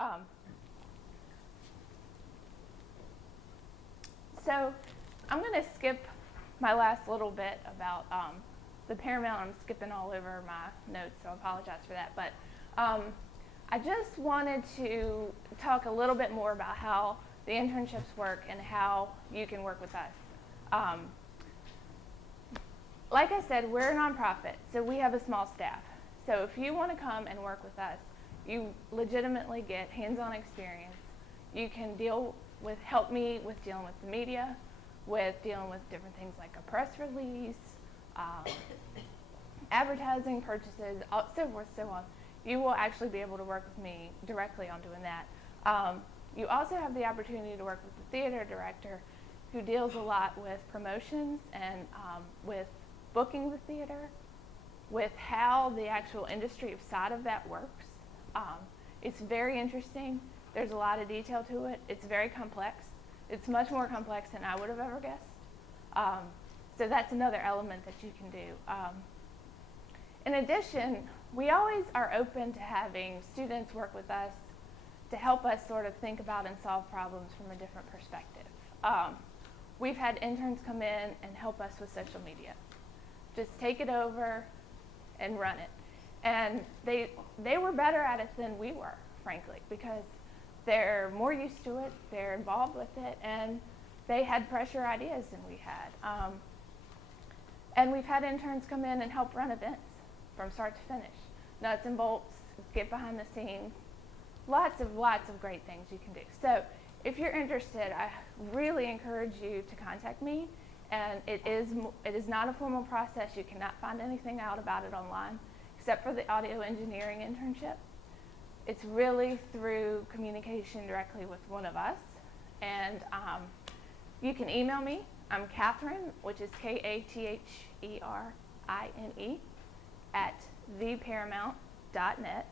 Um, so I'm going to skip my last little bit about the Paramount. I'm skipping all over my notes, so I apologize for that. But I just wanted to talk a little bit more about how the internships work and how you can work with us. Like I said, we're a nonprofit, so we have a small staff. So if you want to come and work with us, you legitimately get hands-on experience. You can help me with dealing with the media, with dealing with different things like a press release, advertising purchases, so forth, so on. You will actually be able to work with me directly on doing that. You also have the opportunity to work with the theater director, who deals a lot with promotions and with booking the theater, with how the actual industry side of that works. It's very interesting. There's a lot of detail to it. It's very complex. It's much more complex than I would have ever guessed. So that's another element that you can do. In addition, we always are open to having students work with us to help us sort of think about and solve problems from a different perspective. We've had interns come in and help us with social media. Just take it over and run it. And they were better at it than we were, frankly, because they're more used to it, they're involved with it, and they had fresher ideas than we had. And we've had interns come in and help run events from start to finish. Nuts and bolts, get behind the scenes, lots of great things you can do. So if you're interested, I really encourage you to contact me. And it is not a formal process. You cannot find anything out about it online, except for the audio engineering internship. It's really through communication directly with one of us. And you can email me. I'm Katherine, which is Katherine, at theparamount.net.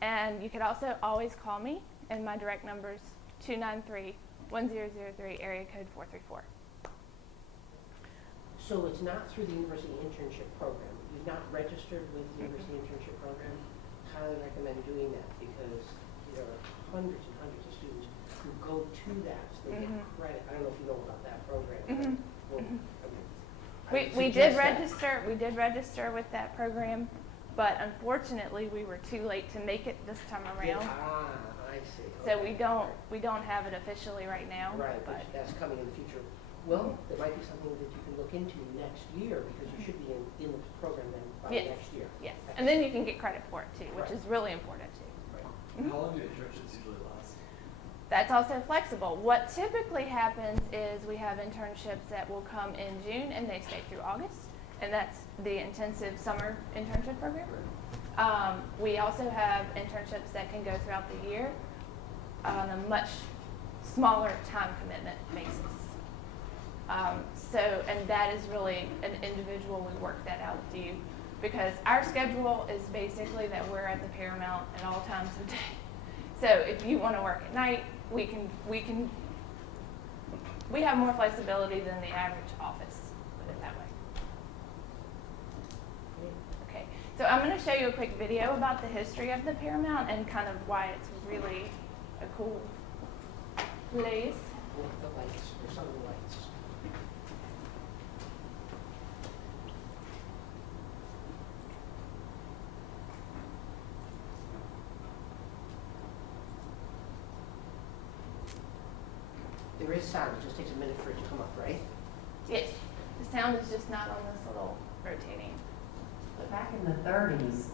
And you could also always call me, and my direct number is 293-1003, area code 434. So it's not through the university internship program. You've not registered with the university internship program. Highly recommend doing that because there are hundreds and hundreds of students who go to that so they get credit. I don't know if you know about that program. We did register. We did register with that program, but unfortunately, we were too late to make it this time around. I see. So we don't have it officially right now. Right, but that's coming in the future. Well, there might be something that you can look into next year because you should be in the program then by next year. Yes, and then you can get credit for it too, which is really important too. Right. How long do internships usually last? That's also flexible. What typically happens is we have internships that will come in June and they stay through August, and that's the intensive summer internship program. We also have internships that can go throughout the year on a much smaller time commitment basis. And that is really an individual, we work that out with you, because our schedule is basically that we're at the Paramount at all times of day. So if you want to work at night, we have more flexibility than the average office, put it that way. Okay, so I'm going to show you a quick video about the history of the Paramount and kind of why it's really a cool place. The lights, or some of the lights. There is sound, it just takes a minute for it to come up, right? Yes, the sound is just not on this little rotating. But back in the 30s,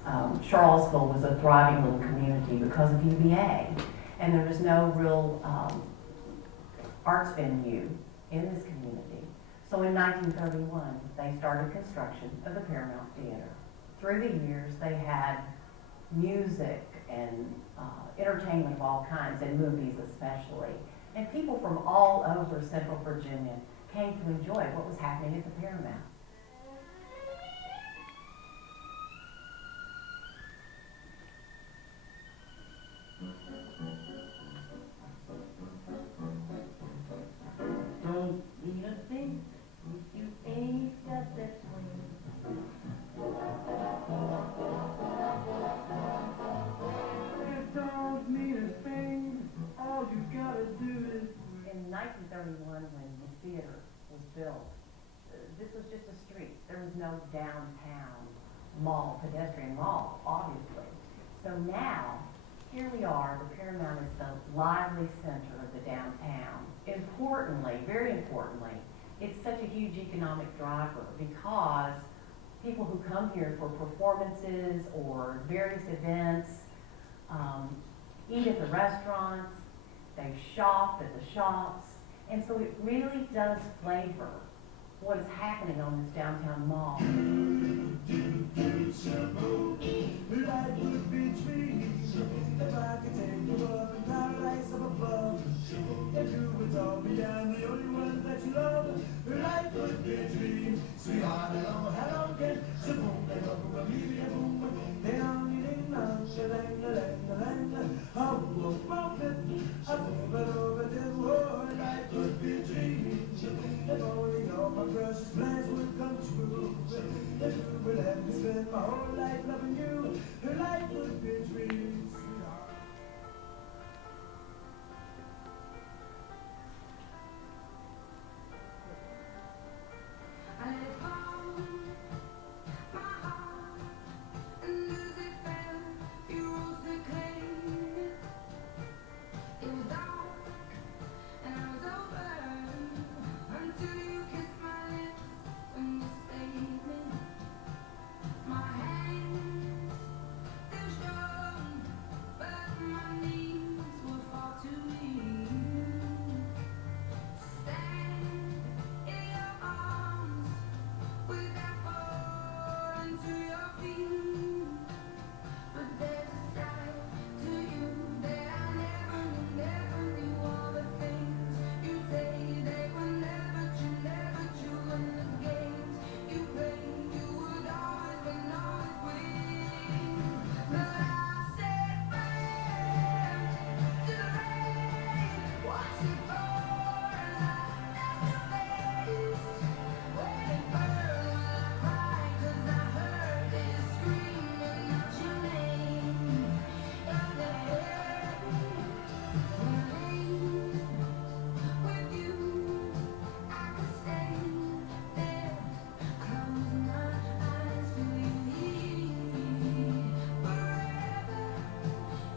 Charlottesville was a thriving little community because of UVA, and there was no real arts venue in this community. So in 1931, they started construction of the Paramount Theater. Through the years, they had music and entertainment of all kinds, and movies especially. And people from all over Central Virginia came to enjoy what was happening at the Paramount. Don't be a thing if you ain't got that swing. no downtown mall, pedestrian mall, obviously. So now, here we are, the Paramount is the lively center of the downtown. Importantly, very importantly, it's such a huge economic driver because people who come here for performances or various events, eat at the restaurants, they shop at the shops, and so it really does flavor what is happening on this downtown mall. Life would be trees if I could take you up in paradise up above. If you would all be and the only one that you love, life would be a dream. Sweetheart, hello again. Shaboom, they love will leave you boom. They don't need it now. Shalang, oh, but over this world, life would be a dream. If only all my precious plans would come true. If you would let me spend my whole life loving you, life would be a dream, sweetheart. I let it fall, my heart, and as it fell, you rose to claim it. It was dark, and I was over, until you kissed my lips when you saved me. My hands, they're strong, but my knees were far too weak to stand in your arms without falling to your feet. But there's a side to you that I never knew. All the things you say they were never true, and the games you play, you would always win, always win. But I said farewell to the rain, watch it pour as I left your face. When it burned, well I cried 'cause I heard it screaming out your name, your name. With you, I could stay there, close my eyes, feel you here forever.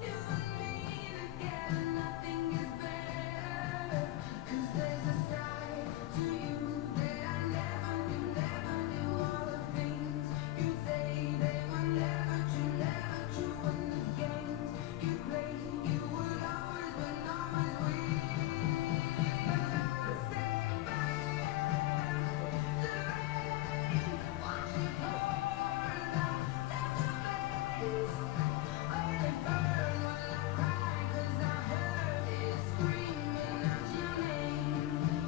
You and me together, nothing is better. 'Cause there's a side to you that I never knew. All the things you say, they were never true, and the games you play, you would always win, always win. But I say farewell to the rain, watch it pour as I touch your face. When it burned, well I cried 'cause I heard it screaming out your name,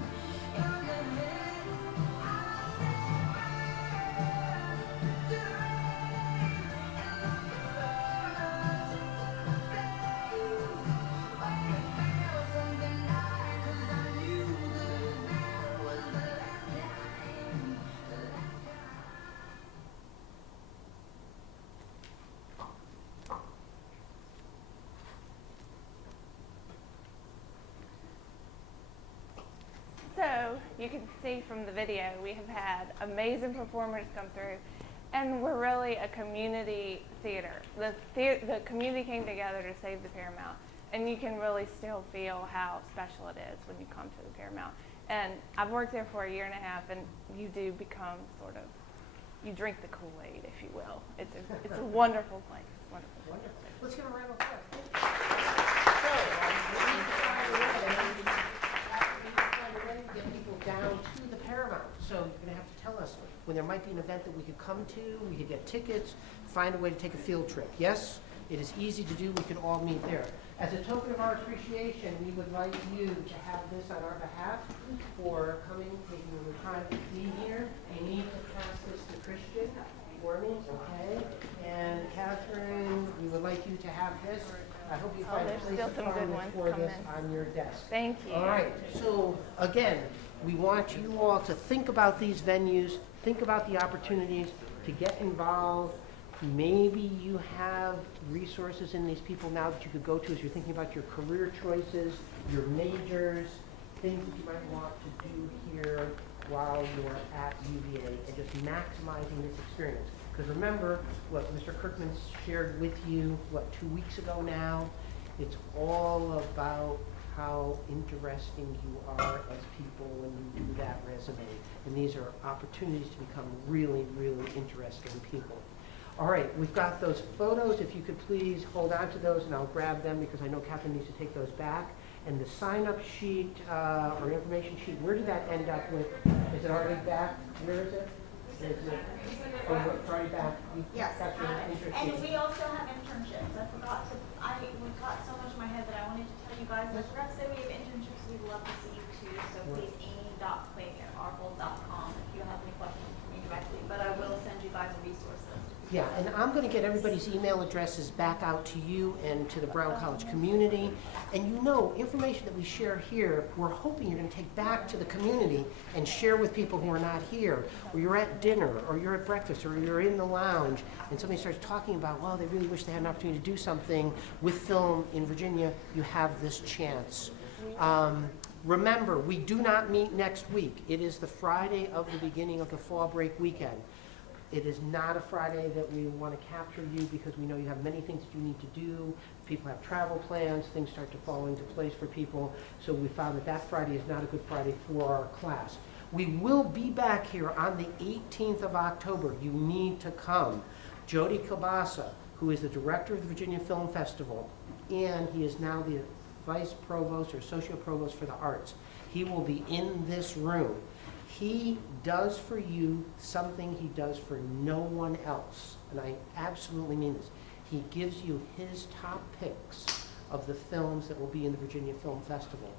your name. I say farewell to the rain, and love you burn us into the flames. When it felt something like, 'cause I knew that was the last time, the last time. So you can see from the video, we have had amazing performers come through, and we're really a community theater. The community came together to save the Paramount, and you can really still feel how special it is when you come to the Paramount. And I've worked there for a year and a half, and you do become sort of, you drink the Kool-Aid, if you will. It's a wonderful place. Wonderful. Wonderful. Let's give a round of applause. So, we need to find a way to get people down to the Paramount. So you're going to have to tell us when there might be an event that we could come to, we could get tickets, find a way to take a field trip. Yes, it is easy to do. We can all meet there. As a token of our appreciation, we would like you to have this on our behalf for coming, taking the time to be here. You need to pass this to Christian for me, okay? And Catherine, we would like you to have this. I hope you find a there's place still to some find good this ones for this coming. on your desk. Thank you. All right, so again, we want you all to think about these venues, think about the opportunities to get involved. Maybe you have resources in these people now that you could go to as you're thinking about your career choices, your majors, things that you might want to do here while you're at UVA and just maximizing this experience. Because remember what Mr. Kirkman shared with you, 2 weeks ago now? It's all about how interesting you are as people when you do that resume. And these are opportunities to become really, really interesting people. All right, we've got those photos. If you could please hold on to those, and I'll grab them because I know Katherine needs to take those back. And the sign-up sheet or information sheet, where did that end up with? Is it already back? Where is it? Is it? Oh, it's already back. Yes, Got your and we also have internships. I forgot to, we got so much in my head that I wanted to tell you guys. I forgot to say we have internships. We'd love to see you too. So please, amy.quick@arvold.com if you have any questions for me directly. But I will send you guys a resource list. Yeah, and I'm going to get everybody's email addresses back out to you and to the Brown College community. And you know, information that we share here, we're hoping you're going to take back to the community and share with people who are not here, or you're at dinner, or you're at breakfast, or you're in the lounge, and somebody starts talking about, well, they really wish they had an opportunity to do something with film in Virginia. You have this chance. Remember, we do not meet next week. It is the Friday of the beginning of the fall break weekend. It is not a Friday that we want to capture you because we know you have many things that you need to do. People have travel plans, things start to fall into place for people. So we found that that Friday is not a good Friday for our class. We will be back here on the 18th of October. You need to come. Jody Kilbasa, who is the director of the Virginia Film Festival, and he is now the vice provost or associate provost for the arts. He will be in this room. He does for you something he does for no one else, and I absolutely mean this. He gives you his top picks of the films that will be in the Virginia Film Festival,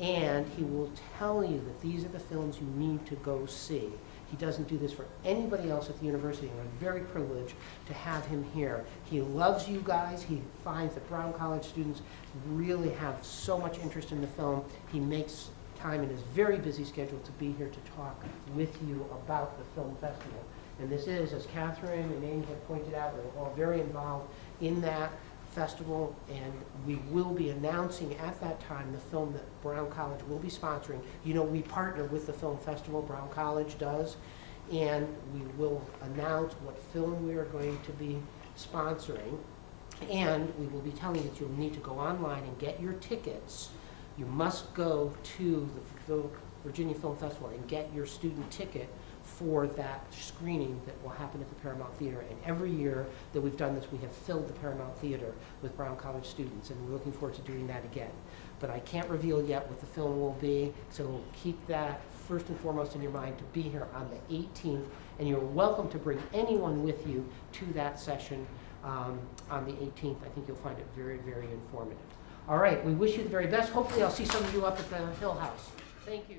and he will tell you that these are the films you need to go see. He doesn't do this for anybody else at the university, and I'm very privileged to have him here. He loves you guys. He finds that Brown College students really have so much interest in the film. He makes time in his very busy schedule to be here to talk with you about the film festival. And this is, as Katherine and Amy have pointed out, we're all very involved in that festival, and we will be announcing at that time the film that Brown College will be sponsoring. You know, we partner with the film festival, Brown College does, and we will announce what film we are going to be sponsoring, and we will be telling you that you'll need to go online and get your tickets. You must go to the Virginia Film Festival and get your student ticket for that screening that will happen at the Paramount Theater. And every year that we've done this, we have filled the Paramount Theater with Brown College students, and we're looking forward to doing that again. But I can't reveal yet what the film will be, so keep that first and foremost in your mind to be here on the 18th, and you're welcome to bring anyone with you to that session on the 18th. I think you'll find it very, very informative. All right, we wish you the very best. Hopefully I'll see some of you up at the Hill House. Thank you.